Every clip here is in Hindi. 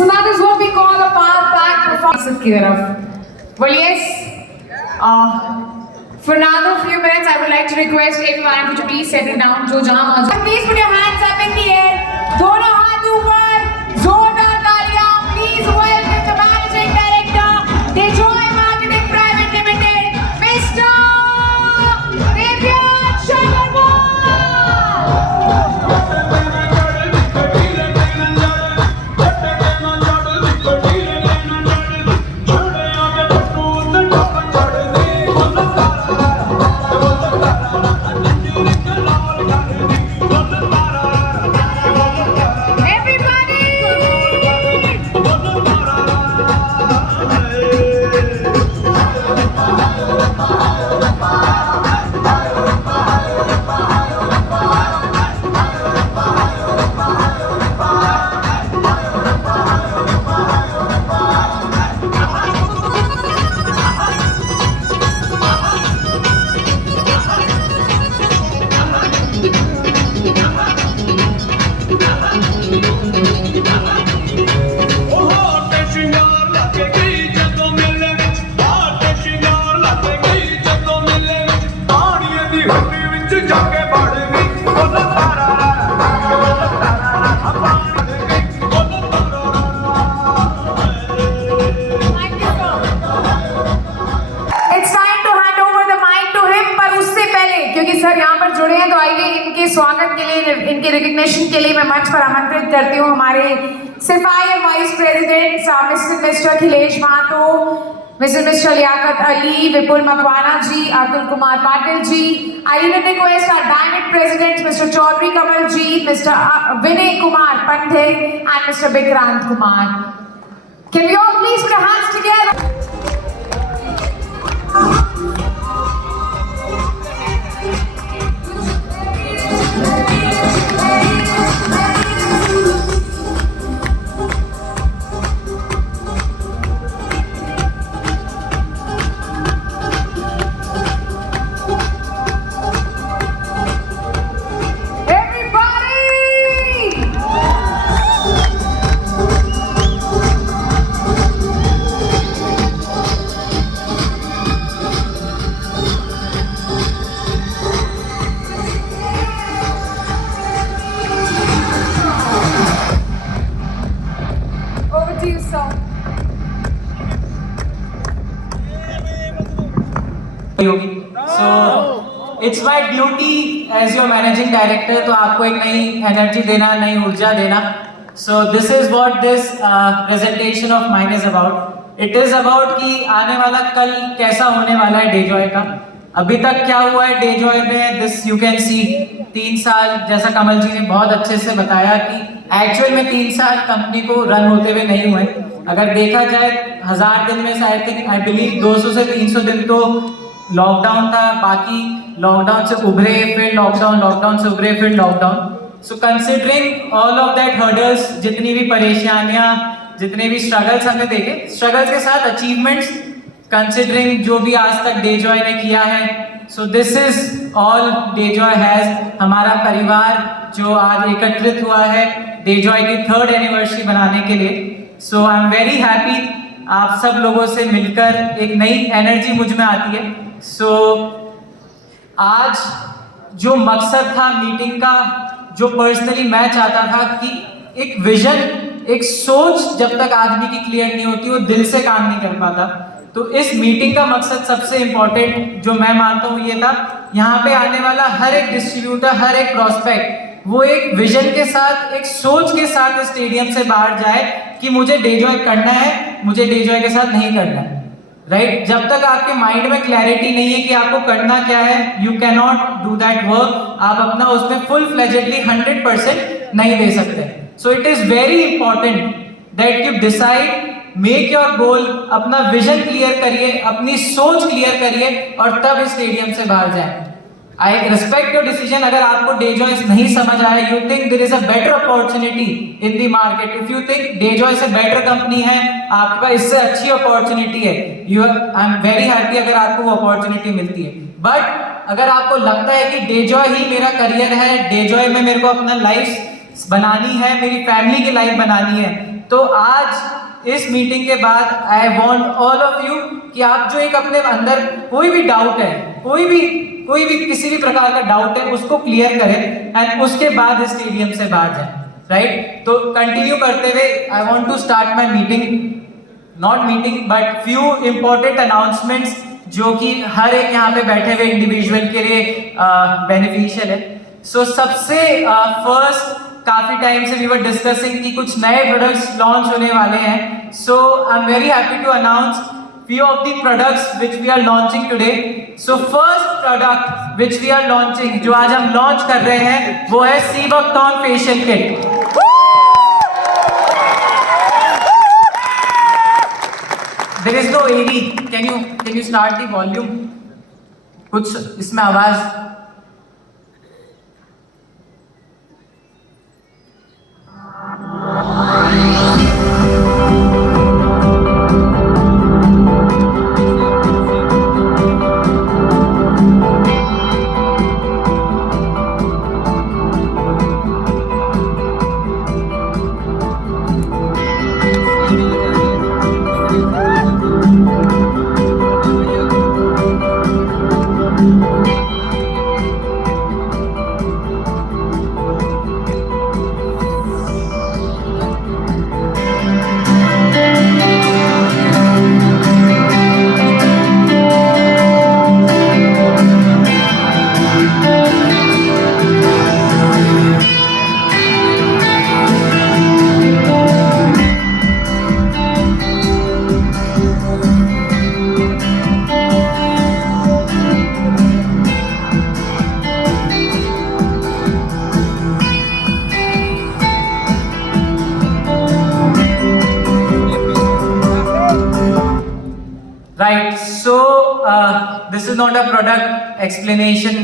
So that is what we call a power pack performance की तरफ. Well, yes. For another few minutes, I would like to request everyone to please settle down. जो जहाँ मौजूद. Please put your hands up in the air. दोनों हाथ ऊपर. जोरदार तालियां. Please welcome the managing director, DayJoy Marketing Private Limited, Mr. Devyan Shagarwal. Sir यहाँ पर जुड़े हैं तो आइए इनके स्वागत के लिए, इनके रिकग्निशन के लिए मैं मंच पर आमंत्रित करती हूँ हमारे सिपाही vice president mister Akhilesh Mahato, mister Liaquat Ali, Vipul Makwana ji, Atul Kumar Patil ji. I even request our dynamic presidents Mr. Chaudhary Kamal ji, Mr. Vinay Kumar Pandey and Mr. Vikrant Kumar. Can we all please put our hands together? So it's my duty as your managing director तो आपको एक नई एनर्जी देना, नई ऊर्जा देना. So this is what this presentation of mine is about. It is about कि आने वाला कल कैसा होने वाला है DayJoy का. अभी तक क्या हुआ है DayJoy में, this you can see 3 साल, जैसा कमल जी ने बहुत अच्छे से बताया कि एक्चुअल में 3 साल कंपनी को रन होते हुए नहीं हुए. अगर देखा जाए 1000 दिन में शायद आई बिलीव 200 से 300 दिन तो लॉकडाउन था, बाकी लॉकडाउन से उभरे फिर लॉकडाउन से उभरे फिर lockdown. So considering all of that hurdles, जितनी भी परेशानियां, जितने भी स्ट्रगल्स हमने देखे, स्ट्रगल्स के साथ अचीवमेंट्स, कंसिडरिंग जो भी आज तक DayJoy ने किया है, so this is all DayJoy has. हमारा परिवार जो आज एकत्रित हुआ है DayJoy की 3rd एनिवर्सरी बनाने के लिए. सो आई एम वेरी हैप्पी. आप सब लोगों से मिलकर एक नई एनर्जी मुझ में आती है. सो आज जो मकसद था मीटिंग का, जो पर्सनली मैं चाहता था कि एक विजन, एक सोच जब तक आदमी की क्लियर नहीं होती वो दिल से काम नहीं कर पाता. तो इस मीटिंग का मकसद सबसे इंपॉर्टेंट जो मैं मानता हूँ ये था, यहाँ पे आने वाला हर एक डिस्ट्रीब्यूटर, हर एक प्रॉस्पेक्ट वो एक विजन के साथ, एक सोच के साथ स्टेडियम से बाहर जाए कि मुझे DayJoy करना है, मुझे DayJoy के साथ नहीं करना है. राइट? जब तक आपके माइंड में क्लैरिटी नहीं है कि आपको करना क्या है, you can not do that work. आप अपना उसमें फुल फ्लेजेडली 100% नहीं दे सकते. सो it is very important that you decide, make your goal, अपना विजन क्लियर करिए, अपनी सोच क्लियर करिए और तब स्टेडियम से बाहर जाए. I respect your decision. अगर आपको DayJoy नहीं समझ आया, you think there is a better opportunity in the market. If you think DayJoy से better company है, आपके पास इससे अच्छी opportunity है, I'm very happy अगर आपको वो opportunity मिलती है. But अगर आपको लगता है कि DayJoy ही मेरा करियर है, DayJoy में मेरे को अपना लाइफ बनानी है, मेरी फैमिली की लाइफ बनानी है, तो आज इस मीटिंग के बाद I want all of you कि आप जो एक अपने अंदर कोई भी डाउट है, कोई भी किसी भी प्रकार का डाउट है, उसको क्लियर करें एंड उसके बाद इस स्टेडियम से बाहर जाएं, राइट? तो कंटिन्यू करते हुए I want to start my meeting, not meeting but few important announcements जो कि हर एक यहाँ पे बैठे हुए इंडिविजुअल के लिए बेनिफिशियल है। सो सबसे फर्स्ट, काफी टाइम से वी वर डिस्कसिंग कि कुछ नए प्रोडक्ट्स लॉन्च होने वाले हैं। So I am very happy to announce few of the products which we are launching today. So first product which we are launching, जो आज हम लॉन्च कर रहे हैं, वो है Seabuckthorn facial kit. There is no AD. Can you start the volume? कुछ इसमें आवाज Right, so this is not a product explanation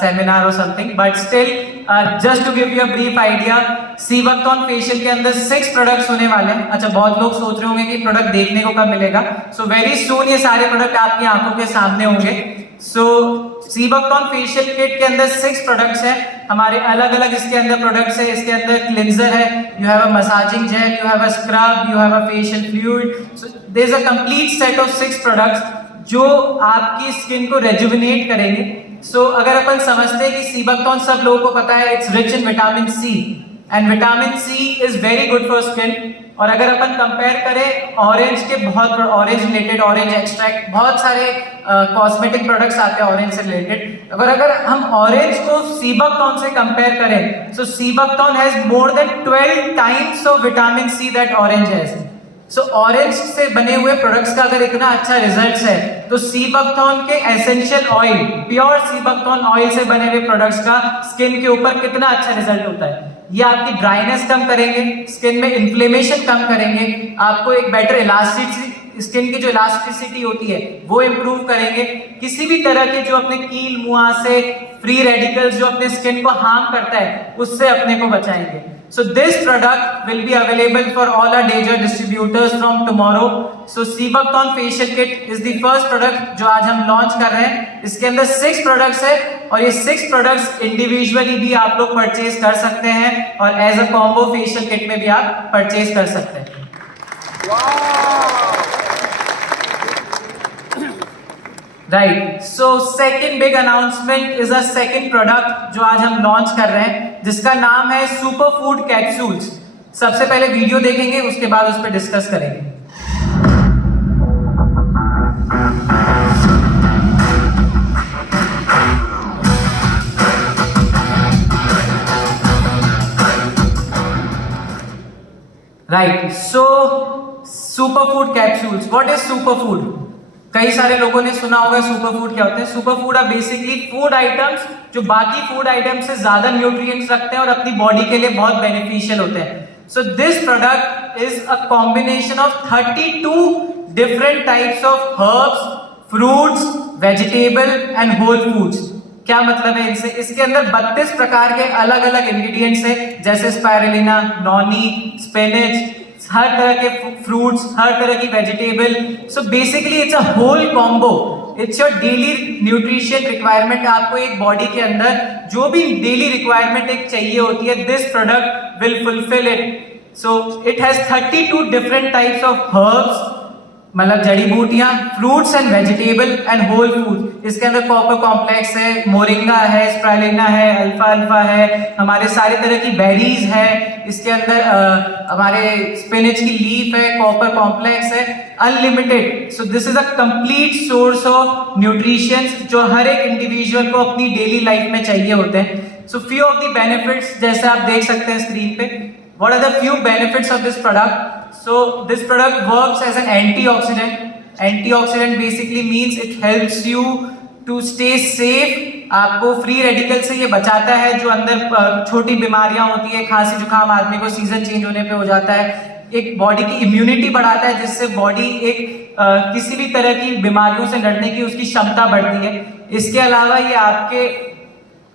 seminar or something, but still just to give you a brief idea, Seabuckthorn facial के अंदर 6 प्रोडक्ट्स होने वाले हैं। अच्छा, बहुत लोग सोच रहे होंगे कि प्रोडक्ट देखने को कब मिलेगा। सो वेरी सून ये सारे प्रोडक्ट आपकी आंखों के सामने होंगे। सो Seabuckthorn facial kit के अंदर 6 प्रोडक्ट्स हैं हमारे, अलग अलग इसके अंदर प्रोडक्ट्स है। इसके अंदर क्लिंजर है, you have a massaging gel, you have a scrub, you have a facial fluid. So there is a complete set of 6 products जो आपकी स्किन को रेजुविनेट करेंगे। सो अगर अपन समझते हैं कि Seabuckthorn, सब लोगों को पता है, it's rich in vitamin C and vitamin C is very good for skin. और अगर अपन कंपेयर करें ऑरेंज के, बहुत ऑरेंज रिलेटेड, ऑरेंज एक्सट्रैक्ट, बहुत सारे कॉस्मेटिक प्रोडक्ट्स आते हैं ऑरेंज से रिलेटेड। अगर हम ऑरेंज को Seabuckthorn से कंपेयर करें, सो Seabuckthorn has more than 12 times of vitamin see that orange has. So orange से बने हुए प्रोडक्ट्स का अगर इतना अच्छा रिजल्ट्स है, तो Seabuckthorn के essential oil, pure Seabuckthorn oil से बने हुए प्रोडक्ट्स का स्किन के ऊपर कितना अच्छा रिजल्ट होता है। ये आपकी ड्राइनेस कम करेंगे, स्किन में इन्फ्लेमेशन कम करेंगे, आपको एक बेटर इलास्टिसिटी, स्किन की जो इलास्टिसिटी होती है वो इंप्रूव करेंगे। किसी भी तरह के जो अपने कील मुहासे, फ्री रेडिकल्स जो अपने स्किन को हार्म करता है, उससे अपने को बचाएंगे। So this product will be available for all our major distributors from tomorrow. So Seabuckthorn facial kit is the first product जो आज हम लॉन्च कर रहे हैं। इसके अंदर 6 प्रोडक्ट्स है और ये 6 प्रोडक्ट्स इंडिविजुअली भी आप लोग परचेज कर सकते हैं और as a combo facial kit में भी आप परचेज कर सकते हैं। Right, so second big announcement is a second product जो आज हम लॉन्च कर रहे हैं, जिसका नाम है सुपर फूड कैप्सूल्स। सबसे पहले वीडियो देखेंगे, उसके बाद उस पर डिस्कस करेंगे। Right, so super food capsules, what is super food? कई सारे लोगों ने सुना होगा सुपर फूड क्या होते हैं। Super food are basically food items जो बाकी फूड आइटम से ज्यादा न्यूट्रिएंट्स रखते हैं और अपनी बॉडी के लिए बहुत बेनिफिशियल होते हैं। So this product is a combination of 32 different types of herbs, fruits, vegetable and whole foods. क्या मतलब है इनसे? इसके अंदर 32 प्रकार के अलग अलग इंग्रेडिएंट्स हैं, जैसे स्पाइरुलिना, नॉनी, स्पिनच, हर तरह के फ्रूट्स, हर तरह की vegetable. So basically it's a whole combo, it's your daily nutrition requirement. आपको एक बॉडी के अंदर जो भी डेली रिक्वायरमेंट एक चाहिए होती है, this product will fulfil it. So it has 32 different types of herbs, मतलब जड़ी बूटियां, fruits and vegetable and whole food. इसके अंदर कॉपर कॉम्प्लेक्स है, मोरिंगा है, स्प्रालिना है, अल्फा अल्फा है, हमारे सारे तरह की बेरीज है, इसके अंदर हमारे स्पिनच की लीफ है, कॉपर कॉम्प्लेक्स है, unlimited. So this is a complete source of nutritions जो हर एक इंडिविजुअल को अपनी डेली लाइफ में चाहिए होते हैं। So few of the benefits जैसे आप देख सकते हैं स्क्रीन पे, what are the few benefits of this product. So this product works as an antioxidant. Antioxidant basically means it helps you to stay safe. आपको फ्री रेडिकल से ये बचाता है, जो अंदर छोटी बीमारियां होती है, खांसी जुकाम आदमी को सीजन चेंज होने पे हो जाता है। एक बॉडी की इम्यूनिटी बढ़ाता है, जिससे बॉडी एक किसी भी तरह की बीमारियों से लड़ने की उसकी क्षमता बढ़ती है। इसके अलावा ये आपके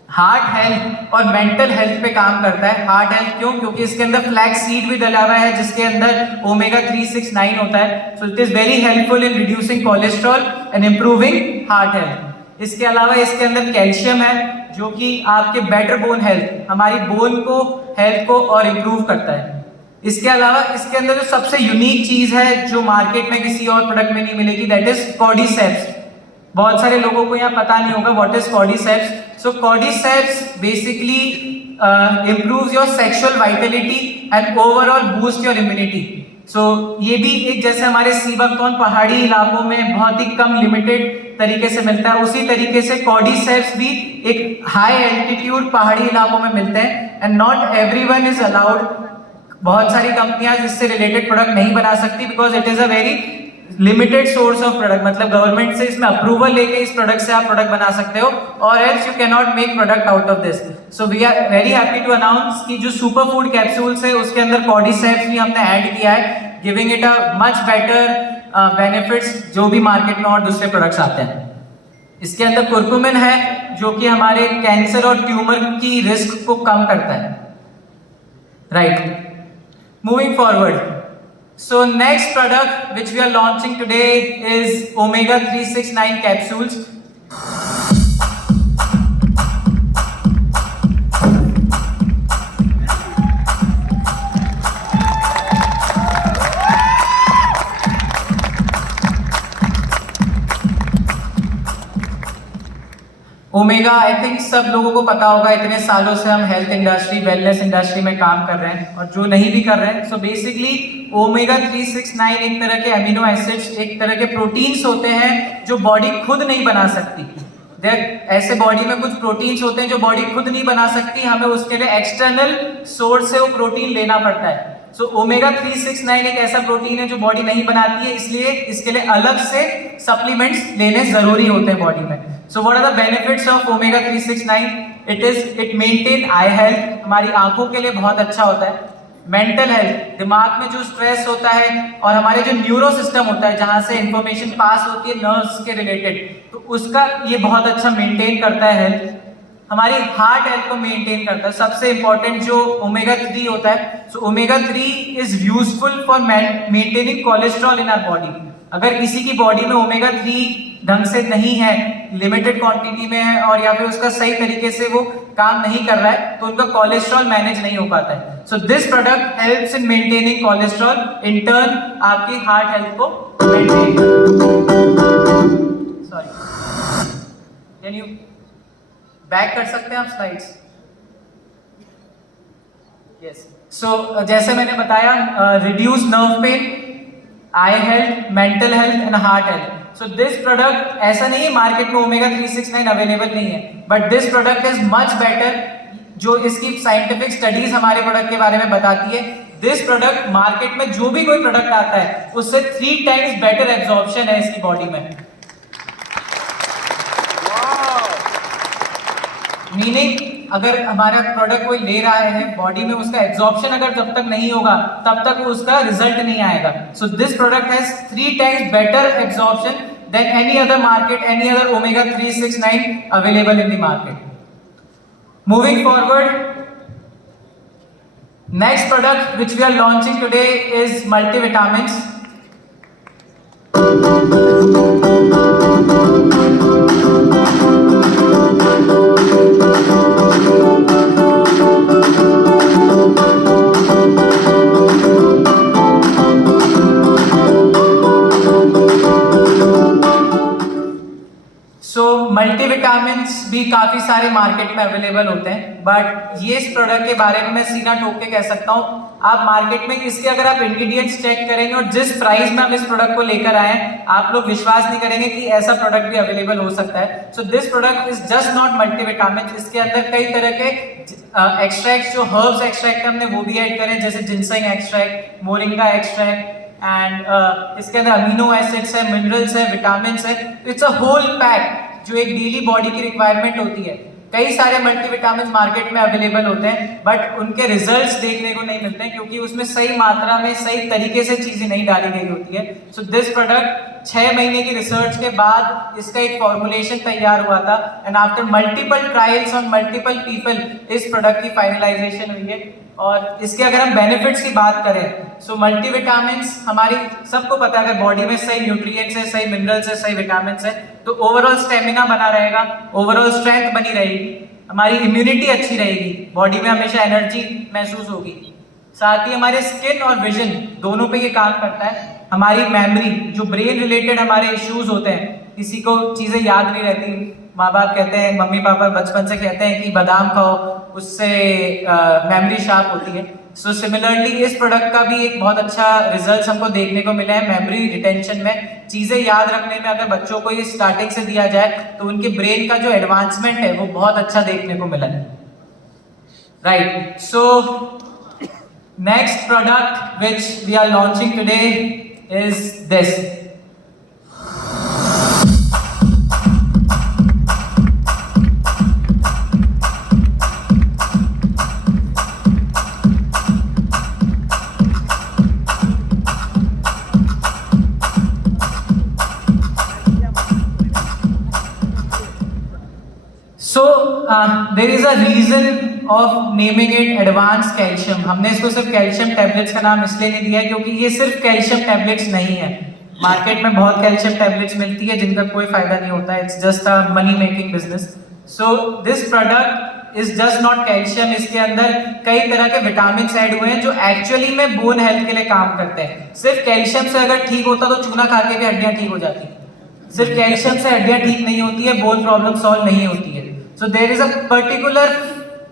हार्ट हेल्थ और मेंटल हेल्थ पे काम करता है। हार्ट हेल्थ क्यों? क्योंकि इसके अंदर फ्लैक्स सीड भी डला हुआ है, जिसके अंदर ओमेगा 369 होता है। सो it is very helpful in reducing cholesterol and improving heart health. इसके अलावा इसके अंदर कैल्शियम है, जो कि आपके बेटर बोन हेल्थ, हमारी बोन को हेल्थ को और इंप्रूव करता है। इसके अलावा इसके अंदर जो सबसे यूनिक चीज है, जो मार्केट में किसी और प्रोडक्ट में नहीं मिलेगी, दैट इज कॉर्डिसेप्स। बहुत सारे लोगों को यहाँ पता नहीं होगा what is cordyceps. So cordyceps basically improves your sexual vitality and overall boost your immunity. So ये भी एक, जैसे हमारे सीबकतौन पहाड़ी इलाकों में बहुत ही कम लिमिटेड तरीके से मिलता है, उसी तरीके से कॉर्डिसेप्स भी एक हाई एल्टीट्यूड पहाड़ी इलाकों में मिलते हैं। And not everyone is allowed. बहुत सारी कंपनियां इससे रिलेटेड प्रोडक्ट नहीं बना सकती, because it is a very limited source of product. मतलब गवर्नमेंट से इसमें अप्रूवल लेके इस प्रोडक्ट से आप प्रोडक्ट बना सकते हो, और else you can not make product out of this. So we are very happy to announce कि जो सुपर फूड कैप्सूल्स है उसके अंदर कॉर्डिसेप्स भी हमने ऐड किया है, giving it a much better benefits जो भी मार्केट में और दूसरे प्रोडक्ट्स आते हैं। इसके अंदर कुरकुमिन है, जो कि हमारे कैंसर और ट्यूमर की रिस्क को कम करता है। Right, moving forward. So next product which we are launching today is Omega 369 capsules. Omega, I think सब लोगों को पता होगा, इतने सालों से हम हेल्थ इंडस्ट्री, वेलनेस इंडस्ट्री में काम कर रहे हैं, और जो नहीं भी कर रहे हैं। सो बेसिकली ओमेगा 369 एक तरह के अमीनो एसिड्स, एक तरह के प्रोटीन्स होते हैं जो बॉडी खुद नहीं बना सकती। ऐसे बॉडी में कुछ प्रोटीन्स होते हैं जो बॉडी खुद नहीं बना सकती, हमें उसके लिए एक्सटर्नल सोर्स से वो प्रोटीन लेना पड़ता है। सो ओमेगा 369 एक ऐसा प्रोटीन है जो बॉडी नहीं बनाती है, इसलिए इसके लिए अलग से सप्लीमेंट्स लेने जरूरी होते हैं बॉडी में। So what are the benefits of omega 369? It maintain eye health, हमारी आंखों के लिए बहुत अच्छा होता है। मेंटल हेल्थ, दिमाग में जो स्ट्रेस होता है और हमारे जो न्यूरो सिस्टम होता है, जहां से इंफॉर्मेशन पास होती है नर्व्स के रिलेटेड, तो उसका ये बहुत अच्छा मेंटेन करता है हेल्थ। हमारी हार्ट हेल्थ को मेंटेन करता है। सबसे इंपॉर्टेंट जो ओमेगा 3 होता है, so omega 3 is useful for maintaining cholesterol in our body. अगर किसी की बॉडी में ओमेगा 3 ढंग से नहीं है, लिमिटेड क्वांटिटी में है, और या फिर उसका सही तरीके से वो काम नहीं कर रहा है, तो उनका कोलेस्ट्रॉल मैनेज नहीं हो पाता है। So this product helps in maintaining cholesterol, in turn आपकी हार्ट हेल्थ को maintain. Sorry, can you back कर सकते हैं आप स्लाइड्स? यस। सो जैसे मैंने बताया, reduce nerve pain, I health, mental health and heart health. So this product, ऐसा नहीं है मार्केट में ओमेगा 369 अवेलेबल नहीं है, but this product is much better. जो इसकी साइंटिफिक स्टडीज हमारे प्रोडक्ट के बारे में बताती है, दिस प्रोडक्ट मार्केट में जो भी कोई प्रोडक्ट आता है उससे 3 टाइम्स बेटर एब्जॉर्प्शन है इसकी बॉडी में। मीनिंग, अगर हमारा प्रोडक्ट कोई ले रहा है बॉडी में, उसका एब्जॉर्प्शन अगर जब तक नहीं होगा तब तक उसका रिजल्ट नहीं आएगा। So this product has 3 times better absorption than any other market, any other omega 369 available in the market. Moving forward, next product which we are launching today is multivitamins. Multivitamins भी काफ़ी सारे मार्केट में अवेलेबल होते हैं, बट ये इस प्रोडक्ट के बारे में मैं सीधा ठोक के कह सकता हूँ, आप मार्केट में इसके अगर आप इंग्रेडिएंट्स चेक करेंगे और जिस प्राइस में हम इस प्रोडक्ट को लेकर आए हैं, आप लोग विश्वास नहीं करेंगे कि ऐसा प्रोडक्ट भी अवेलेबल हो सकता है। So this product is just not multivitamin, इसके अंदर कई तरह के एक्सट्रैक्ट, जो हर्ब्स एक्सट्रैक्ट हमने वो भी ऐड करें, जैसे ginseng extract, moringa extract, and इसके अंदर अमीनो एसिड्स है, मिनरल्स है, विटामिन है। इट्स अ होल पैक जो एक डेली बॉडी की रिक्वायरमेंट होती है। कई सारे मल्टीविटामिन मार्केट में अवेलेबल होते हैं, बट उनके रिजल्ट्स देखने को नहीं मिलते हैं क्योंकि उसमें सही मात्रा में सही तरीके से चीजें नहीं डाली गई होती है। सो दिस प्रोडक्ट 6 महीने की रिसर्च के बाद इसका एक फॉर्मुलेशन तैयार हुआ था, and after multiple trials on multiple people इस प्रोडक्ट की फाइनलाइजेशन हुई है। और इसके अगर हम बेनिफिट्स की बात करें, सो मल्टीविटामिन्स हमारी सबको पता है, अगर बॉडी में सही न्यूट्रिएंट्स है, सही मिनरल्स है, सही विटामिन्स है, तो ओवरऑल स्टेमिना बना रहेगा, ओवरऑल स्ट्रेंथ बनी रहेगी, हमारी इम्यूनिटी अच्छी रहेगी, बॉडी में हमेशा एनर्जी महसूस होगी। साथ ही हमारे स्किन और विजन दोनों पे ये काम करता है। हमारी मेमोरी, जो ब्रेन रिलेटेड हमारे इश्यूज होते हैं, किसी को चीज़ें याद नहीं रहती, माँ बाप कहते हैं, मम्मी पापा बचपन से कहते हैं कि बादाम खाओ, उससे मेमोरी शार्प होती है। सो सिमिलरली इस प्रोडक्ट का भी एक बहुत अच्छा रिजल्ट हमको देखने को मिला है मेमोरी रिटेंशन में। चीज़ें याद रखने में अगर बच्चों को ये स्टार्टिंग से दिया जाए तो उनके ब्रेन का जो एडवांसमेंट है वो बहुत अच्छा देखने को मिला है। Right, so next product which we are launching today is this. So there is a reason of naming it advanced calcium। हमने इसको सिर्फ कैल्शियम टैबलेट्स का नाम इसलिए नहीं दिया है क्योंकि ये सिर्फ कैल्शियम टैबलेट्स नहीं है। मार्केट में बहुत कैल्शियम टैबलेट्स मिलती है जिनका कोई फायदा नहीं होता है, it's just a money making business. So this product is just not calcium, इसके अंदर कई तरह के विटामिन ऐड हुए हैं जो एक्चुअली में बोन हेल्थ के लिए काम करते हैं। सिर्फ कैल्शियम से अगर ठीक होता तो चूना खा के भी हड्डियां ठीक हो जाती, सिर्फ कैल्शियम से हड्डियां ठीक नहीं होती है, बोन प्रॉब्लम सॉल्व नहीं होती है। So there is a particular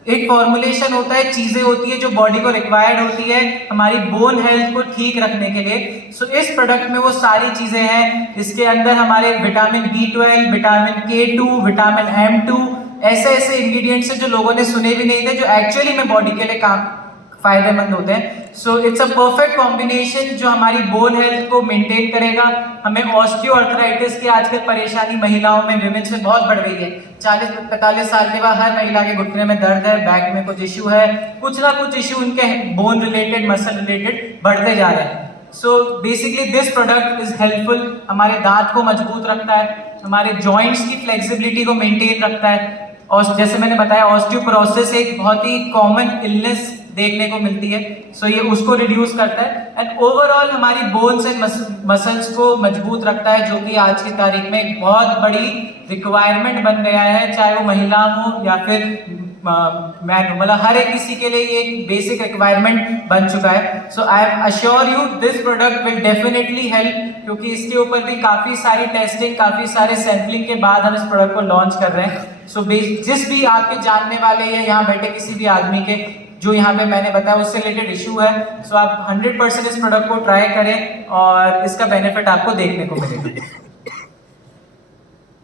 एक फॉर्मुलेशन होता है, चीजें होती है जो बॉडी को रिक्वायर्ड होती है हमारी बोन हेल्थ को ठीक रखने के लिए। सो इस प्रोडक्ट में वो सारी चीजें हैं। इसके अंदर हमारे vitamin B12, vitamin K2, vitamin M2, ऐसे ऐसे इंग्रेडिएंट्स हैं जो लोगों ने सुने भी नहीं थे, जो एक्चुअली में बॉडी के लिए काम फायदेमंद होते हैं। So it's a perfect combination जो हमारी बोन हेल्थ को मेंटेन करेगा। हमें ऑस्टियोआर्थराइटिस की आजकल परेशानी महिलाओं में, विमेन्स में बहुत बढ़ गई है। 40-45 साल के बाद हर महिला के घुटने में दर्द है, बैक में कुछ इश्यू है, कुछ ना कुछ इश्यू उनके बोन रिलेटेड, मसल रिलेटेड बढ़ते जा रहे हैं। So basically this product is helpful, हमारे दांत को मजबूत रखता है, हमारे जॉइंट्स की फ्लेक्सिबिलिटी को मेंटेन रखता है, और जैसे मैंने बताया ऑस्टियोपोरोसिस एक बहुत ही कॉमन इलनेस देखने को मिलती है। सो ये उसको रिड्यूस करता है एंड ओवरऑल हमारी बोन्स एंड मसल्स को मजबूत रखता है, जो कि आज की तारीख में एक बहुत बड़ी रिक्वायरमेंट बन गया है, चाहे वो महिला हो या फिर मैन हो, मतलब हर एक किसी के लिए ये एक बेसिक रिक्वायरमेंट बन चुका है। So I am assure you this product will definitely help, क्योंकि इसके ऊपर भी काफ़ी सारी टेस्टिंग, काफ़ी सारे सैम्पलिंग के बाद हम इस प्रोडक्ट को लॉन्च कर रहे हैं। सो जिस भी आपके जानने वाले या यहाँ बैठे किसी भी आदमी के जो यहाँ पे मैंने बताया उससे रिलेटेड इशू है, सो आप 100% इस प्रोडक्ट को ट्राई करें और इसका बेनिफिट आपको देखने को मिलेगा।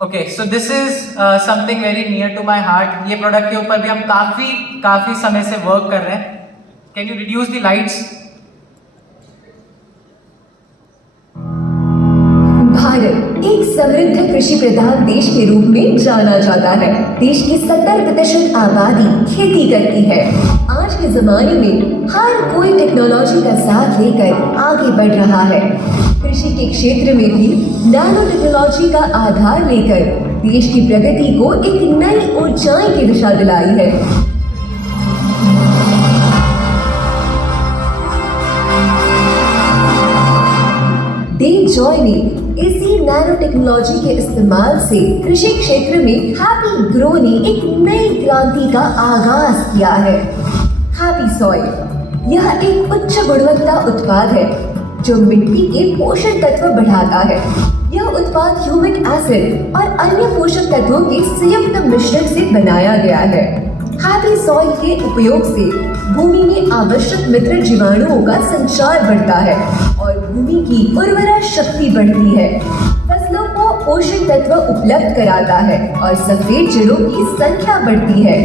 Okay, so this is something very near to my heart. ये प्रोडक्ट के ऊपर भी हम काफी समय से वर्क कर रहे हैं। Can you reduce the lights? Bharat एक समृद्ध कृषि प्रधान देश के रूप में जाना जाता है। देश की 70% आबादी खेती करती है। आज के जमाने में हर कोई टेक्नोलॉजी का साथ लेकर आगे बढ़ रहा है। कृषि के क्षेत्र में भी नैनो टेक्नोलॉजी का आधार लेकर देश की प्रगति को एक नई ऊंचाई की दिशा दिलाई है। जॉय ने इसी नैनो टेक्नोलॉजी के इस्तेमाल से कृषि क्षेत्र में हैप्पी ग्रो ने एक नई क्रांति का आगाज किया है। हैप्पी सॉइल यह एक उच्च गुणवत्ता उत्पाद है जो मिट्टी के पोषण तत्व बढ़ाता है। यह उत्पाद ह्यूमिक एसिड और अन्य पोषक तत्वों के संयुक्त मिश्रण से बनाया गया है। हैप्पी सॉइल के उपयोग से भूमि में आवश्यक मित्र जीवाणुओं का संचार बढ़ता है और भूमि की उर्वरा शक्ति बढ़ती है। फसलों को पोषक तत्व उपलब्ध कराता है और सफेद जड़ों की संख्या बढ़ती है।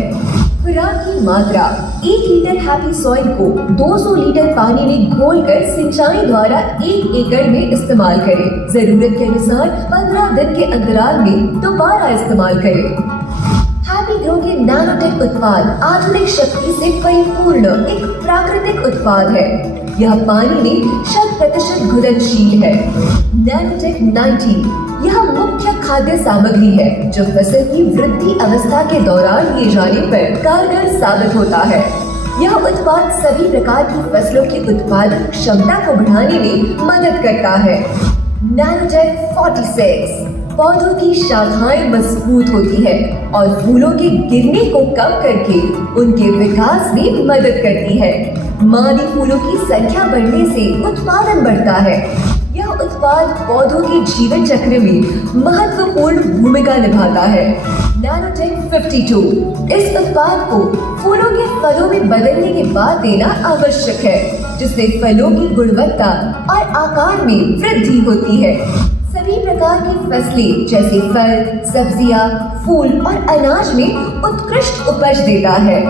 खुराक की मात्रा 1 लीटर हैप्पी सॉइल को 200 लीटर पानी में घोलकर सिंचाई द्वारा 1 एकड़ में इस्तेमाल करें। जरूरत के अनुसार 15 दिन के अंतराल में दोबारा इस्तेमाल करें। हैप्पी ग्रो के नैनोटेक उत्पाद आधुनिक शक्ति से परिपूर्ण एक प्राकृतिक उत्पाद है। यह पानी में 100% घुलनशील है। नैनोटेक 90 यह मुख्य खाद्य सामग्री है जो फसल की वृद्धि अवस्था के दौरान लिए जाने पर कारगर साबित होता है। यह उत्पाद सभी प्रकार की फसलों की उत्पादन क्षमता को बढ़ाने में मदद करता है। नैनोटेक 46 पौधों की शाखाएं मजबूत होती है और फूलों के गिरने को कम करके उनके विकास में मदद करती है। मादी फूलों की संख्या बढ़ने से उत्पादन बढ़ता है। यह उत्पाद पौधों के जीवन चक्र में महत्वपूर्ण भूमिका निभाता है। नैनोटेक 52 इस उत्पाद को फूलों के फलों में बदलने के बाद देना आवश्यक है, जिससे फलों की गुणवत्ता और आकार में वृद्धि होती है। सभी प्रकार की फसलें जैसे फल, सब्जियां, फूल और अनाज में उत्कृष्ट उपज देता है।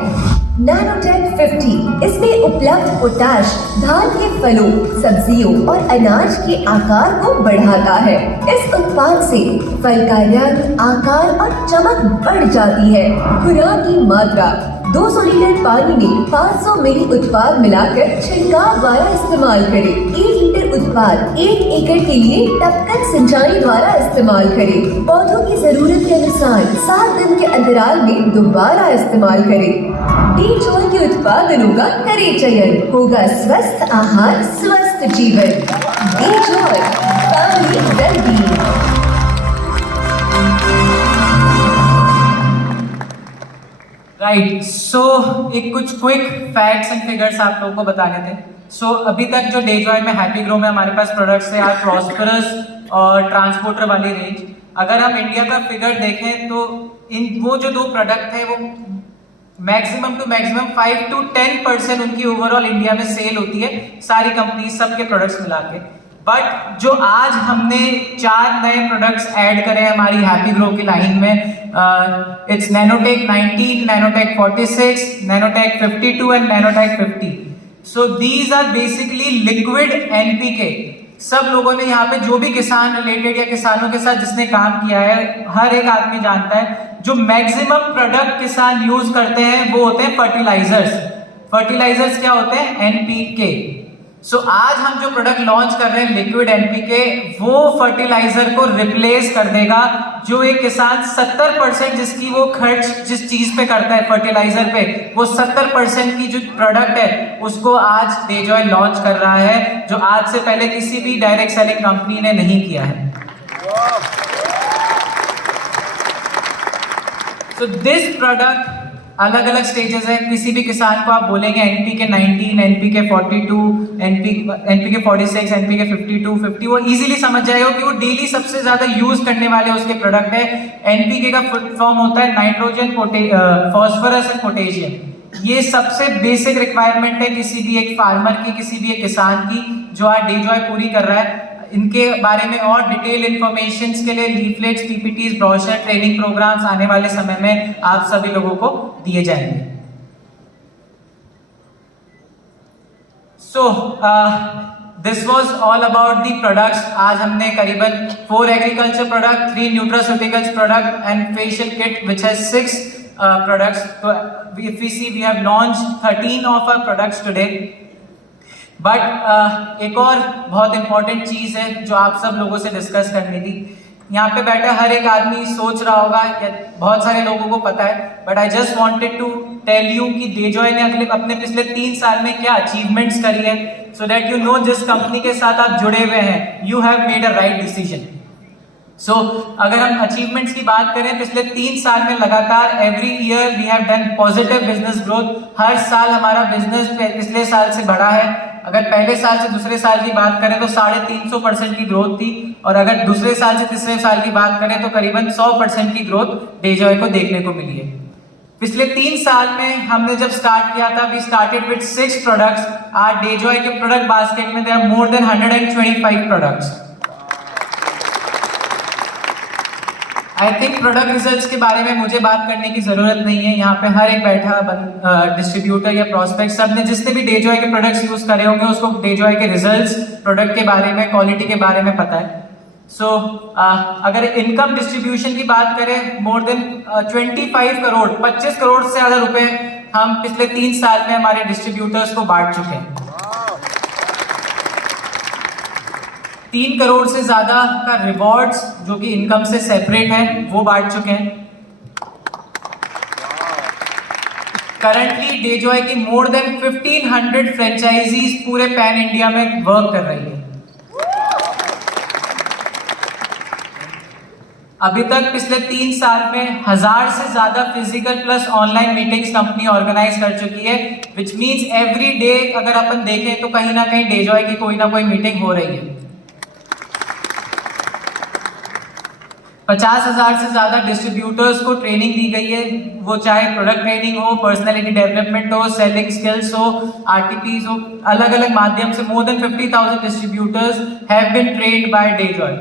नैनोटेक 50 इसमें उपलब्ध पोटाश धान के फलों, सब्जियों और अनाज के आकार को बढ़ाता है। इस उत्पाद से फल का रंग, आकार और चमक बढ़ जाती है। खुराक की मात्रा 200 लीटर पानी में 500 मिली उत्पाद मिलाकर छिड़काव द्वारा इस्तेमाल करें। 1 लीटर उत्पाद 1 एकड़ के लिए टपकन सिंचाई द्वारा इस्तेमाल करें। पौधों की जरूरत के अनुसार 7 दिन के अंतराल में दोबारा इस्तेमाल करें। डीजॉय के उत्पादनों का करें चयन, होगा स्वस्थ आहार, स्वस्थ जीवन। डीजॉय फैमिली वेलबीइंग। राइट, सो एक कुछ क्विक फैक्ट्स एंड फिगर्स आप लोगों को बताने थे। सो अभी तक जो डेजॉय में हैप्पी ग्रो में हमारे पास प्रोडक्ट्स है, आप प्रॉस्परस और ट्रांसपोर्टर वाली रेंज। अगर हम इंडिया का फिगर देखें तो इन वो जो 2 प्रोडक्ट है वो मैक्सिमम टू मैक्सिमम 5 to 10% उनकी ओवरऑल इंडिया में सेल होती है, सारी कंपनी सबके प्रोडक्ट्स मिला के। बट जो आज हमने 4 नए प्रोडक्ट्स ऐड करे हैं हमारी हैप्पी ग्रो की लाइन में, it's nanotech 19, nanotech 46, nanotech 52 and nanotech 50। So these are basically liquid NPK. सब लोगों ने यहाँ पे जो भी किसान रिलेटेड या किसानों के साथ जिसने काम किया है, हर एक आदमी जानता है जो मैक्सिमम प्रोडक्ट किसान यूज करते हैं वो होते हैं फर्टिलाइजर्स। फर्टिलाइजर्स क्या होते हैं? एनपीके। सो आज हम जो प्रोडक्ट लॉन्च कर रहे हैं लिक्विड एनपीके, वो फर्टिलाइजर को रिप्लेस कर देगा। जो एक किसान 70% जिसकी वो खर्च जिस चीज पे करता है फर्टिलाइजर पे, वो 70% की जो प्रोडक्ट है उसको आज डेजॉय लॉन्च कर रहा है, जो आज से पहले किसी भी डायरेक्ट सेलिंग कंपनी ने नहीं किया है। So this product अलग अलग स्टेजेस है। किसी भी किसान को आप बोलेंगे एनपीके 19, एनपीके 42, एनपीके 46, एनपीके 52, 50, वो इजीली समझ जाएगा कि वो डेली सबसे ज्यादा यूज करने वाले उसके प्रोडक्ट है। एनपीके का फुल फॉर्म होता है नाइट्रोजन, फॉस्फोरस एंड पोटेशियम। ये सबसे बेसिक रिक्वायरमेंट है किसी भी एक फार्मर की, किसी भी एक किसान की, जो आज डेजॉय पूरी कर रहा है। इनके बारे में और डिटेल इंफॉर्मेशन के लिए leaflets, PPTs, brochure, training programs आने वाले समय में आप सभी लोगों को दिए जाएंगे। So this was all about the products. आज हमने करीबन 4 agriculture product, 3 nutraceuticals product and facial kit which has 6 products. So if we see, we have launched 13 of our products today. But एक और बहुत इंपॉर्टेंट चीज़ है जो आप सब लोगों से डिस्कस करनी थी। यहाँ पे बैठा हर एक आदमी सोच रहा होगा, या बहुत सारे लोगों को पता है, but I just wanted to tell you कि डेजॉय ने अपने पिछले 3 साल में क्या अचीवमेंट्स करी है, सो दैट यू नो जिस कंपनी के साथ आप जुड़े हुए हैं, you have made a right decision. So अगर हम अचीवमेंट्स की बात करें, पिछले 3 साल में लगातार every year we have done positive business growth. हर साल हमारा बिजनेस पिछले साल से बढ़ा है। अगर पहले साल से दूसरे साल की बात करें तो 350% की ग्रोथ थी, और अगर दूसरे साल से तीसरे साल की बात करें तो करीबन 100% की ग्रोथ डेजॉय को देखने को मिली है। पिछले 3 साल में हमने जब स्टार्ट किया था, वी स्टार्टेड विद 6 प्रोडक्ट्स। आज डेजॉय के प्रोडक्ट बास्केट में there are more than 125 products. I think product results के बारे में मुझे बात करने की जरूरत नहीं है। यहाँ पे हर एक बैठा डिस्ट्रीब्यूटर या प्रोस्पेक्ट, सब ने जिसने भी डेजॉय के प्रोडक्ट्स यूज करे होंगे उसको डेजॉय के रिजल्ट्स, प्रोडक्ट के बारे में, क्वालिटी के बारे में पता है। सो अगर इनकम डिस्ट्रीब्यूशन की बात करें, मोर देन 25 करोड़ 25 करोड़ से ज्यादा रुपए हम पिछले 3 साल में हमारे डिस्ट्रीब्यूटर्स को बांट चुके हैं। 3 करोड़ से ज्यादा का रिवॉर्ड्स जो कि इनकम से सेपरेट है वो बांट चुके हैं। करंटली डेजॉय की मोर देन 1500 फ्रेंचाइजीज पूरे पैन इंडिया में वर्क कर रही है। अभी तक पिछले 3 साल में 1000 से ज्यादा physical plus online meetings company organise कर चुकी है, विच मींस एवरी डे अगर अपन देखें तो कहीं ना कहीं डेजॉय की कोई ना कोई मीटिंग हो रही है। 50,000 से ज्यादा डिस्ट्रीब्यूटर्स को ट्रेनिंग दी गई है, वो चाहे प्रोडक्ट ट्रेनिंग हो, पर्सनालिटी डेवलपमेंट हो, सेलिंग स्किल्स हो, आरटीपीज हो, अलग अलग माध्यम से more than 50,000 distributors have been trained by Dejoy.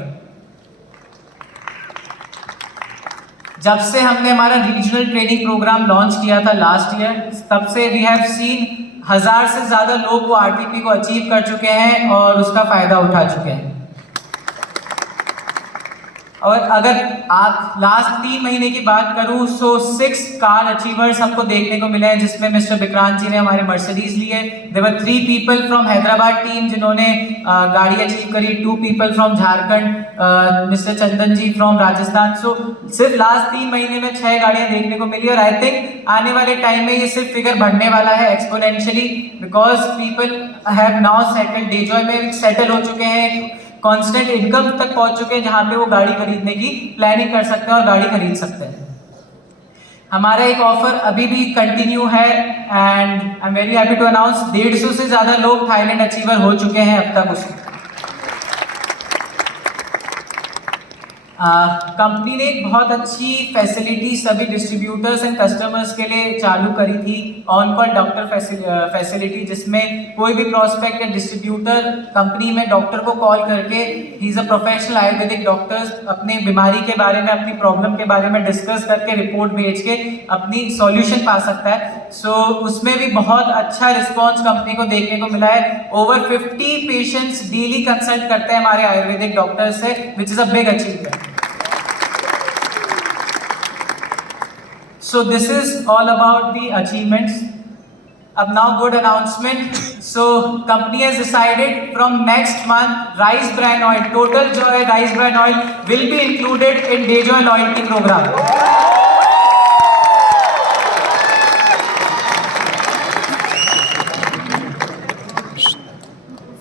जब से हमने हमारा रीजनल ट्रेनिंग प्रोग्राम लॉन्च किया था लास्ट ईयर, तब से वी हैव सीन 1000 से ज्यादा लोग वो आरटीपी को अचीव कर चुके हैं और उसका फायदा उठा चुके हैं। और अगर आप लास्ट 3 महीने की बात करूं तो 6 कार अचीवर्स हमको देखने को मिले हैं, जिसमें मिस्टर विक्रांत जी ने हमारे मर्सिडीज ली है। There were 3 people from Hyderabad team जिन्होंने गाड़ी अचीव करी, 2 people from Jharkhand, mister Chandan ji from Rajasthan. So सिर्फ लास्ट 3 महीने में 6 गाड़ियां देखने को मिली, और आई थिंक आने वाले टाइम में ये सिर्फ फिगर बढ़ने वाला है exponentially, because people have now settled, Dejoy में सेटल हो चुके हैं, कांस्टेंट इनकम तक पहुंच चुके हैं जहां पे वो गाड़ी खरीदने की प्लानिंग कर सकते हैं और गाड़ी खरीद सकते हैं। हमारा एक ऑफर अभी भी कंटिन्यू है and I am very happy to announce 150 से ज्यादा लोग थाईलैंड अचीवर हो चुके हैं अब तक उसमें। कंपनी ने एक बहुत अच्छी फैसिलिटी सभी डिस्ट्रीब्यूटर्स एंड कस्टमर्स के लिए चालू करी थी, ऑन कॉल डॉक्टर फैसिलिटी, जिसमें कोई भी प्रोस्पेक्ट या डिस्ट्रीब्यूटर कंपनी में डॉक्टर को कॉल करके, he is a professional Ayurvedic doctors, अपनी बीमारी के बारे में, अपनी प्रॉब्लम के बारे में डिस्कस करके रिपोर्ट भेज के अपनी सॉल्यूशन पा सकता है। सो उसमें भी बहुत अच्छा रिस्पॉन्स कंपनी को देखने को मिला है। ओवर 50 पेशेंट्स डेली कंसल्ट करते हैं हमारे आयुर्वेदिक डॉक्टर से, which is a big achievement. So this is all about the achievements. Ab now good announcement. So company has decided from next month Rice Bran Oil, Total Joy Rice Bran Oil will be included in DayJoy loyalty program.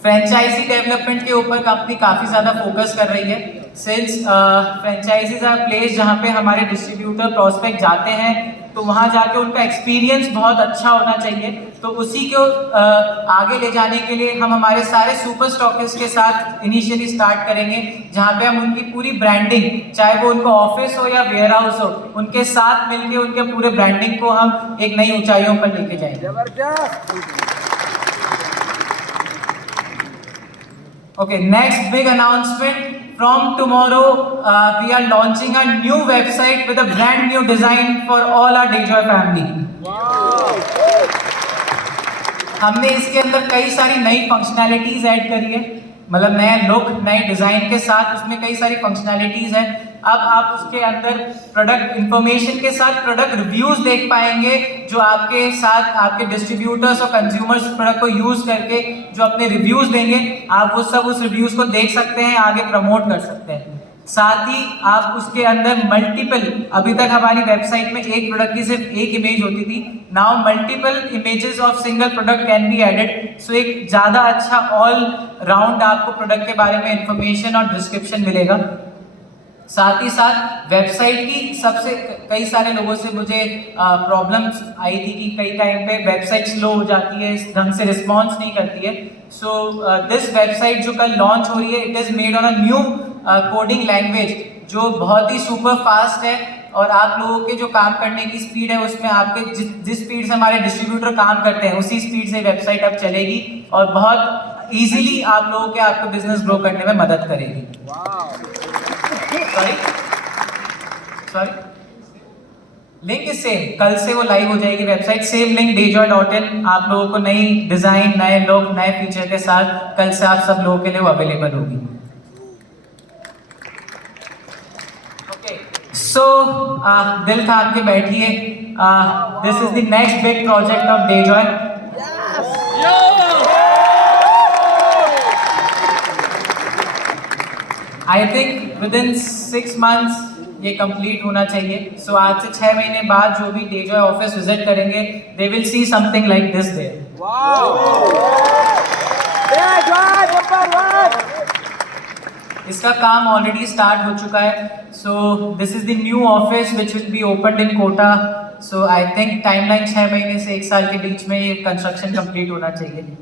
Franchisee development के ऊपर कंपनी काफ़ी ज़्यादा फोकस कर रही है। सिंस फ्रेंचाइजीज आर प्लेस जहाँ पे हमारे डिस्ट्रीब्यूटर प्रोस्पेक्ट जाते हैं तो वहाँ जाके उनका एक्सपीरियंस बहुत अच्छा होना चाहिए, तो उसी को आगे ले जाने के लिए हम हमारे सारे सुपर स्टॉकिस्ट के साथ इनिशियली स्टार्ट करेंगे, जहाँ पे हम उनकी पूरी ब्रांडिंग, चाहे वो उनका ऑफिस हो या वेयर हाउस हो, उनके साथ मिलके उनके पूरे ब्रांडिंग को हम एक नई ऊंचाइयों पर लेके जाएंगे। Okay, next big announcement. From tomorrow, we are launching a new website with a brand new design for all our DayJoy family. Wow! हमने इसके अंदर कई सारी नई फंक्शनैलिटीज ऐड करी है, मतलब नया लुक, नए डिजाइन के साथ उसमें कई सारी फंक्शनैलिटीज हैं। अब आप उसके अंदर प्रोडक्ट इंफॉर्मेशन के साथ प्रोडक्ट रिव्यूज देख पाएंगे, जो आपके साथ आपके डिस्ट्रीब्यूटर्स और कंज्यूमर्स प्रोडक्ट को यूज करके जो अपने रिव्यूज देंगे, आप वो सब उस रिव्यूज को देख सकते हैं, आगे प्रमोट कर सकते हैं। साथ ही आप उसके अंदर मल्टीपल, अभी तक हमारी वेबसाइट में एक प्रोडक्ट की सिर्फ एक इमेज होती थी, now multiple images of single product can be added. So एक ज़्यादा अच्छा ऑल राउंड आपको प्रोडक्ट के बारे में इंफॉर्मेशन और डिस्क्रिप्शन मिलेगा। साथ ही साथ वेबसाइट की सबसे कई सारे लोगों से मुझे प्रॉब्लम्स आई थी कि कई टाइम पे वेबसाइट स्लो हो जाती है, ढंग से रिस्पॉन्स नहीं करती है। सो दिस वेबसाइट जो कल लॉन्च हो रही है, it is made on a new coding language जो बहुत ही सुपर फास्ट है, और आप लोगों के जो काम करने की स्पीड है उसमें आपके जिस स्पीड से हमारे डिस्ट्रीब्यूटर काम करते हैं उसी स्पीड से वेबसाइट अब चलेगी और बहुत इजीली आप लोगों के आपको बिजनेस ग्रो करने में मदद करेगी। सॉरी लिंक इज सेम, कल से वो लाइव हो जाएगी वेबसाइट, सेम लिंक dayjoy.in। आप लोगों को नई डिजाइन, नए लोग, नए फीचर के साथ कल से आप सब लोगों के लिए वो अवेलेबल होगी। सो दिल थाम के बैठिए, this is the next big project of Dayjoy। I think with in 6 months ये कंप्लीट होना चाहिए। सो आज से 6 महीने बाद जो भी Dayjoy ऑफिस विजिट करेंगे, they will see something like this there. इसका काम ऑलरेडी स्टार्ट हो चुका है। So this is the new office which will be opened in Kota. So I think timeline 6 महीने से 1 साल के बीच में ये कंस्ट्रक्शन कंप्लीट होना चाहिए।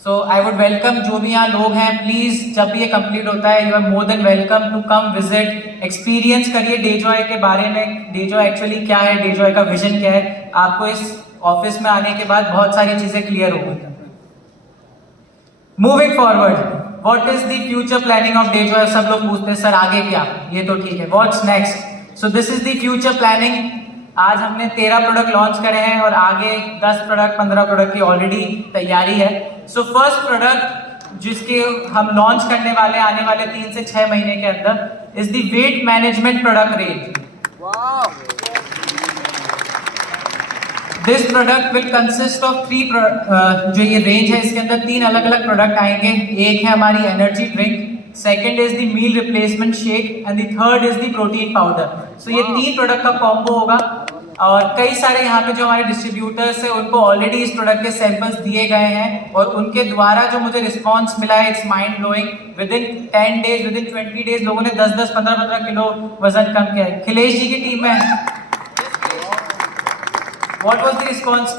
सो आई वुड वेलकम जो भी यहाँ लोग हैं, प्लीज जब भी ये कंप्लीट होता है, you are more than welcome to come visit, experience करिए Dayjoy के बारे में, Dayjoy एक्चुअली क्या है, Dayjoy का विजन क्या है। आपको इस ऑफिस में आने के बाद बहुत सारी चीजें क्लियर होगी। Moving forward, what is the future planning of Dayjoy? सब लोग पूछते हैं सर आगे क्या, ये तो ठीक है, what's next? So this is the future planning. आज हमने 13 प्रोडक्ट लॉन्च करे हैं और आगे 10 प्रोडक्ट 15 प्रोडक्ट की ऑलरेडी तैयारी है। सो फर्स्ट प्रोडक्ट जिसके हम लॉन्च करने वाले आने वाले 3 से 6 महीने के अंदर is the weight management product range. This product will consist of 3 जो ये रेंज है इसके अंदर 3 अलग अलग प्रोडक्ट आएंगे। एक है हमारी energy drink, second is the meal replacement shake and the third is the protein powder. So ये 3 प्रोडक्ट का कॉम्बो होगा और कई सारे यहाँ पे जो हमारे डिस्ट्रीब्यूटर्स हैं उनको ऑलरेडी इस प्रोडक्ट के सैंपल्स दिए गए हैं और उनके द्वारा जो मुझे रिस्पांस मिला है it's mind blowing. With in 10 days, with in 20 days लोगों ने 10-10, 15-15 किलो वजन कम किया है। खिलेश जी की टीम में व्हाट वाज द रिस्पांस?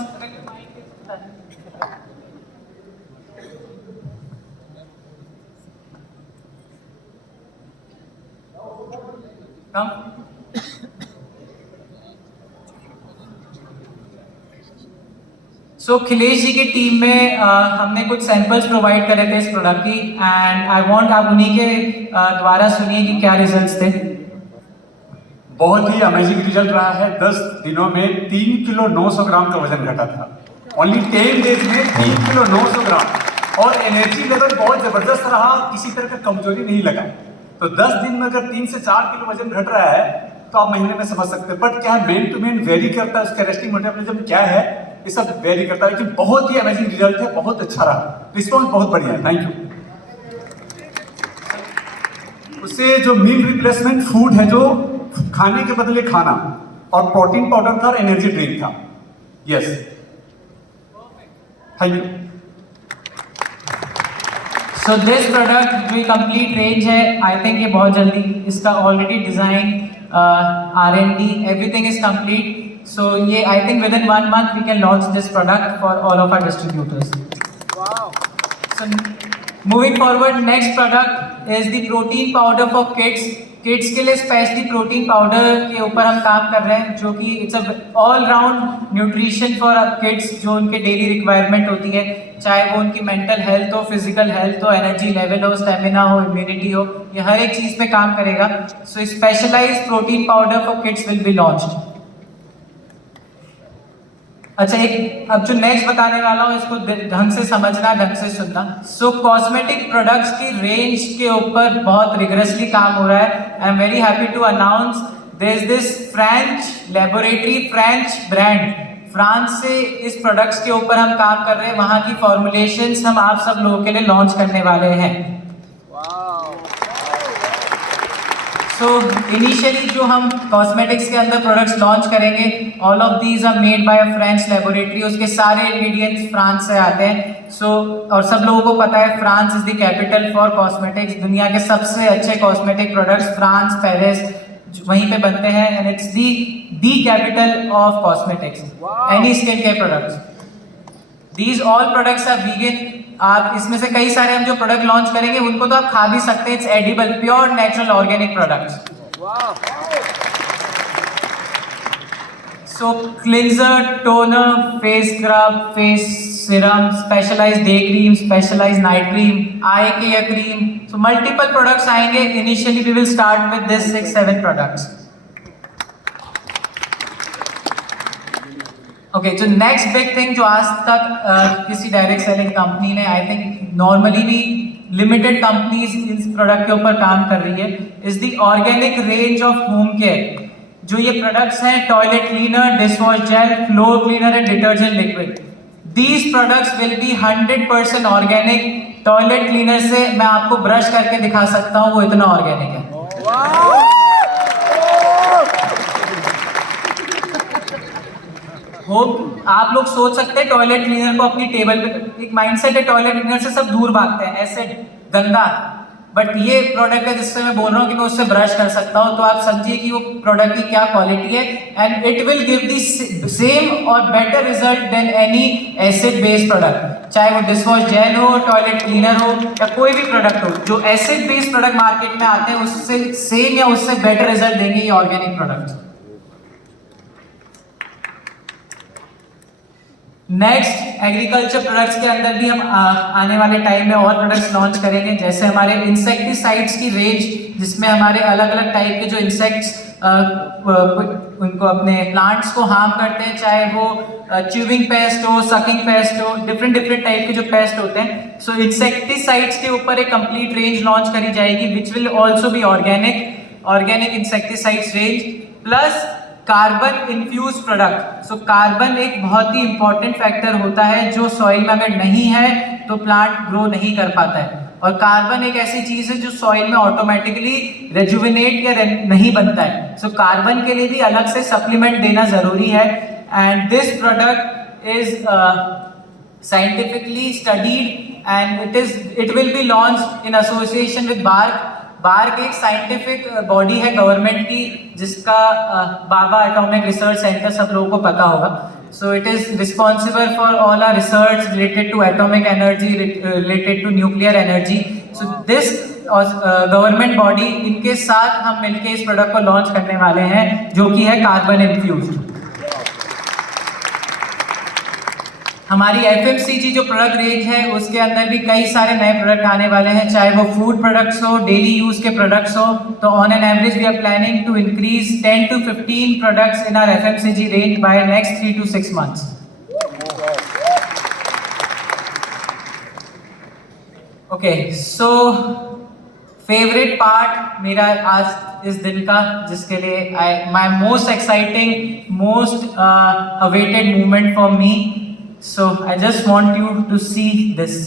कम सो खिलेश जी की टीम में हमने कुछ सैंपल्स प्रोवाइड करे थे इस प्रोडक्ट की एंड आई वांट आप उन्हीं के द्वारा सुनिए कि क्या रिजल्ट्स थे। बहुत ही अमेजिंग रिजल्ट रहा है। 10 दिनों में 3 किलो 900 ग्राम का वजन घटा था। ओनली 10 डेज में 3 किलो 900 ग्राम और एनर्जी लेवल बहुत जबरदस्त रहा, किसी तरह का कमजोरी नहीं लगा। तो 10 दिन में अगर 3 से 4 किलो वजन घट रहा है तो आप महीने में समझ सकते हैं। बट क्या मेन टू मेन वेरी करता है, उसका रेस्टिंग मेटाबॉलिज्म क्या है, ये सब वेरी करता है। लेकिन बहुत ही अमेजिंग रिजल्ट है, बहुत अच्छा रहा, रिस्पॉन्स बहुत बढ़िया है। Thank you. उससे जो मील रिप्लेसमेंट फूड है, जो खाने के बदले खाना, और प्रोटीन पाउडर था और एनर्जी ड्रिंक था। Yes, thank you. So this product जो कंप्लीट रेंज है, आई थिंक ये बहुत जल्दी इसका already design, R&D everything is complete. So ये I think within 1 month we can launch this product for all of our distributors. So moving forward, next product is the protein powder for kids. Kids के लिए स्पेशली प्रोटीन पाउडर के ऊपर हम काम कर रहे हैं, जो कि it's a all round nutrition for kids, जो उनके डेली रिक्वायरमेंट होती है, चाहे वो उनकी मेंटल हेल्थ हो, फिजिकल हेल्थ हो, एनर्जी लेवल हो, स्टेमिना हो, इम्यूनिटी हो, ये हर एक चीज़ पे काम करेगा। So specialised protein powder for kids will be launched. अच्छा, एक अब जो नेक्स्ट बताने वाला हूँ इसको ढंग से समझना, ढंग से सुनना। सो कॉस्मेटिक प्रोडक्ट्स की रेंज के ऊपर बहुत रिगरसली काम हो रहा है। I am very happy to announce there is this French laboratory, French brand, France से इस प्रोडक्ट्स के ऊपर हम काम कर रहे हैं। वहाँ की फॉर्मुलेशंस हम आप सब लोगों के लिए लॉन्च करने वाले हैं। सो इनिशियली जो हम कॉस्मेटिक्स के अंदर प्रोडक्ट्स लॉन्च करेंगे, all of these are made by a French laboratory. उसके सारे इंग्रेडिएंट्स फ्रांस से आते हैं। सो और सब लोगों को पता है France is the capital for cosmetics. दुनिया के सबसे अच्छे कॉस्मेटिक प्रोडक्ट्स फ्रांस, पेरिस वहीं पे बनते हैं, and it's the capital of cosmetics, any skin care products. These all products are vegan. आप इसमें से कई सारे हम जो प्रोडक्ट लॉन्च करेंगे उनको तो आप खा भी सकते हैं। It's edible, pure natural organic products. So cleanser, toner, face scrub, face serum, specialised day cream, specialised night cream, eye care cream. So multiple products आएंगे। Initially we will start with this 6-7 products. Okay, जो नेक्स्ट बिग थिंग जो आज तक किसी डायरेक्ट सेलिंग कंपनी ने, आई थिंक नॉर्मली नहीं, लिमिटेड कंपनीज इस प्रोडक्ट के ऊपर काम कर रही है, is the organic range of home care. जो ये प्रोडक्ट्स हैं, toilet cleaner, dishwash gel, floor cleaner and detergent liquid, these products will be 100% organic. Toilet cleaner से मैं आपको ब्रश करके दिखा सकता हूँ, वो इतना ऑर्गेनिक है। वो आप लोग सोच सकते हैं टॉयलेट क्लीनर को अपनी टेबल पे, एक माइंडसेट है टॉयलेट क्लीनर से सब दूर भागते हैं, ऐसे गंदा, बट ये प्रोडक्ट है जिससे मैं बोल रहा हूँ कि मैं उससे ब्रश कर सकता हूँ। तो आप समझिए कि वो प्रोडक्ट की क्या क्वालिटी है, and it will give the same और better result than any acid based product. चाहे वो डिशवॉश जेल हो, टॉयलेट क्लीनर हो, या कोई भी प्रोडक्ट हो, जो एसिड बेस्ड प्रोडक्ट मार्केट में आते हैं उससे सेम या उससे बेटर रिजल्ट देंगे ये organic product. Next, agriculture products के अंदर भी हम आने वाले टाइम में और प्रोडक्ट्स लॉन्च करेंगे, जैसे हमारे इंसेक्टिसाइड्स की रेंज, जिसमें हमारे अलग अलग टाइप के जो इंसेक्ट्स उनको अपने प्लांट्स को हार्म करते हैं, चाहे वो च्यूइंग पेस्ट हो, सकिंग पेस्ट हो, डिफरेंट टाइप के जो पेस्ट होते हैं। सो इंसेक्टिसाइड्स के ऊपर एक कंप्लीट रेंज लॉन्च करी जाएगी, which will also be organic insecticides range, plus carbon infuse product. So carbon एक बहुत ही इंपॉर्टेंट फैक्टर होता है, जो सॉइल में अगर नहीं है तो प्लांट ग्रो नहीं कर पाता है, और कार्बन एक ऐसी चीज है जो सॉइल में ऑटोमेटिकली रेजुविनेट या नहीं बनता है। सो कार्बन के लिए भी अलग से सप्लीमेंट देना जरूरी है, and this product is scientifically studied and it will be launch in association with BARC. BARC एक साइंटिफिक बॉडी है गवर्नमेंट की, जिसका बाबा एटॉमिक रिसर्च सेंटर सब लोगों को पता होगा। So it is responsible for all our research related to atomic energy, related to nuclear energy. So this government body, इनके साथ हम मिलकर इस प्रोडक्ट को लॉन्च करने वाले हैं, जो कि है कार्बन इन्फ्यूज्ड। हमारी FMCG जो प्रोडक्ट रेंज है उसके अंदर भी कई सारे नए प्रोडक्ट आने वाले हैं, चाहे वो फूड प्रोडक्ट्स हो, डेली यूज के प्रोडक्ट्स हो। तो on an average we are planning to increase 10 to 15 products in our FMCG range by next 3 to 6 months। Okay, so favourite part मेरा आज इस दिन का, जिसके लिए my most exciting, most awaited movement for me. So I just want you to see this.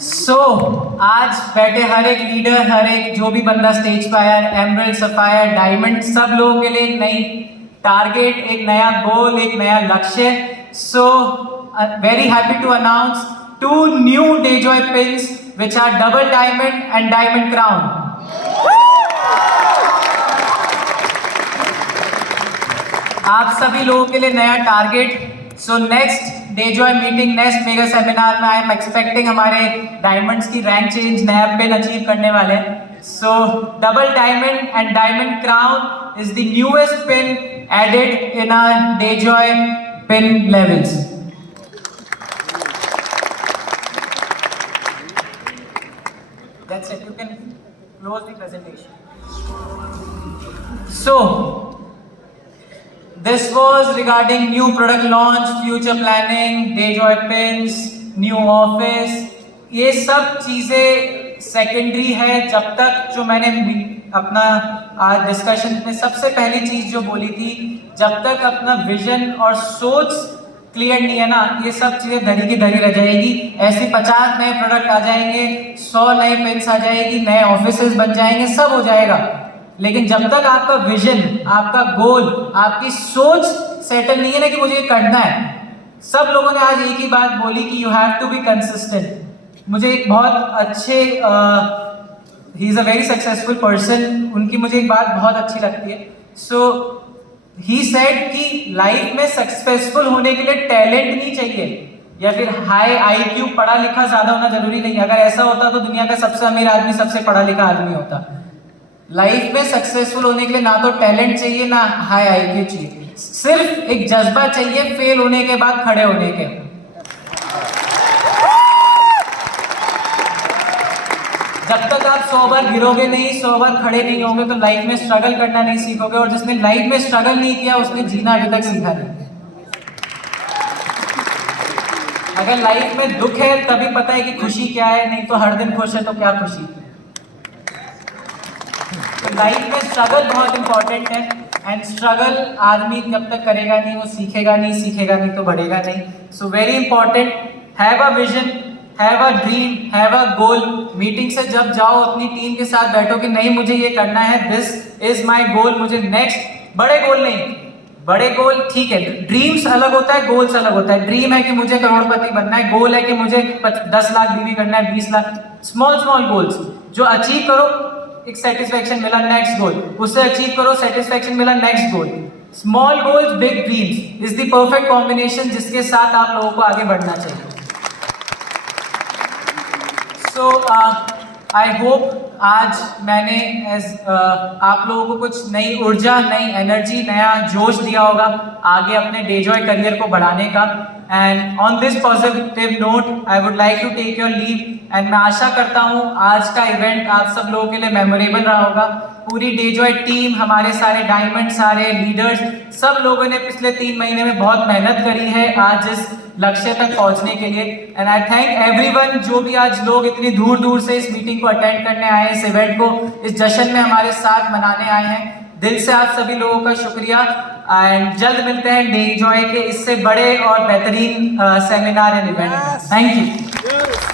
So, आज बैठे हर एक लीडर, हर एक जो भी बंदा स्टेज पे आया, एमरल्ड, सफायर, डायमंड, सब लोगों के लिए एक नई टारगेट, एक नया गोल, एक नया लक्ष्य। So very happy to announce 2 new Dayjoy pins which are double diamond and diamond crown. आप सभी लोगों के लिए नया target. So next Dayjoy meeting, next mega seminar में आई एम एक्सपेक्टिंग हमारे डायमंड्स की रैंक चेंज, नया पिन अचीव करने वाले हैं। So double diamond and diamond crown is the newest pin added in our Dayjoy pin levels. That's it. You can close the presentation. So This was regarding new product launch, future planning, Dayjoy pins, new office. ये सब चीज़ें सेकेंडरी है जब तक जो मैंने अपना आज डिस्कशन में सबसे पहली चीज़ जो बोली थी, जब तक अपना विजन और सोच क्लियर नहीं है ना, ये सब चीज़ें धरी की धरी रह जाएगी। ऐसे 50 नए प्रोडक्ट आ जाएंगे, 100 नए पेन्स आ जाएगी, नए ऑफिसेज बन जाएंगे, सब हो जाएगा, लेकिन जब तक आपका विजन, आपका गोल, आपकी सोच सेटल नहीं है ना कि मुझे ये करना है। सब लोगों ने आज एक ही बात बोली कि you have to be consistent. मुझे एक बहुत अच्छे he is a very successful person, उनकी मुझे एक बात बहुत अच्छी लगती है। सो ही सेड कि लाइफ में सक्सेसफुल होने के लिए टैलेंट नहीं चाहिए या फिर हाई IQ पढ़ा लिखा ज्यादा होना जरूरी नहीं। अगर ऐसा होता तो दुनिया का सबसे अमीर आदमी सबसे पढ़ा लिखा आदमी होता। लाइफ में सक्सेसफुल होने के लिए ना तो टैलेंट चाहिए ना हाई IQ चाहिए, सिर्फ एक जज्बा चाहिए फेल होने के बाद खड़े होने के। जब तक आप 100 बार गिरोगे नहीं, 100 बार खड़े नहीं होंगे तो लाइफ में स्ट्रगल करना नहीं सीखोगे, और जिसने लाइफ में स्ट्रगल नहीं किया उसने जीना अभी तक सीखा नहीं। अगर लाइफ में दुख है तभी पता है कि खुशी क्या है, नहीं तो हर दिन खुश है तो क्या खुशी। तो लाइफ में स्ट्रगल बहुत इंपॉर्टेंट है, एंड स्ट्रगल आदमी जब तक करेगा नहीं वो सीखेगा नहीं तो बढ़ेगा नहीं। So very important, have a vision, have a dream, have a goal. Meeting से जब जाओ अपनी टीम के साथ बैठो कि नहीं मुझे ये करना है, दिस इज माई गोल, मुझे नेक्स्ट बड़े गोल नहीं, बड़े गोल ठीक है, ड्रीम्स अलग होता है, गोल्स अलग होता है। ड्रीम है कि मुझे करोड़पति बनना है, गोल है कि मुझे 10 लाख बीवी करना है, 20 लाख, स्मॉल स्मॉल गोल्स जो अचीव करो एक सेटिस्फैक्शन मिला, नेक्स्ट गोल, उससे अचीव करो सेटिस्फैक्शन मिला, next goal. Small goals big dreams is the perfect combination जिसके साथ आप लोगों को आगे बढ़ना चाहिए। सो आई होप आज मैंने आप लोगों को कुछ नई ऊर्जा, नई एनर्जी, नया जोश दिया होगा आगे अपने डेजॉय करियर को बढ़ाने का। And on this positive note I would like to take your leave, and मैं आशा करता हूँ आज का इवेंट आप सब लोगों के लिए मेमोरेबल रहा होगा। पूरी डेजॉय टीम, हमारे सारे डायमंड, सारे लीडर्स, सब लोगों ने पिछले 3 महीने में बहुत मेहनत करी है आज इस लक्ष्य तक पहुंचने के लिए। एंड आई थैंक एवरीवन, जो भी आज लोग इतनी दूर दूर से इस मीटिंग को अटेंड करने आए, इस इवेंट को, इस जश्न में हमारे साथ मनाने आए हैं। दिल से आप सभी लोगों का शुक्रिया, एंड जल्द मिलते हैं डेजॉय के इससे बड़े और बेहतरीन सेमिनार एंड इवेंट में। Thank you.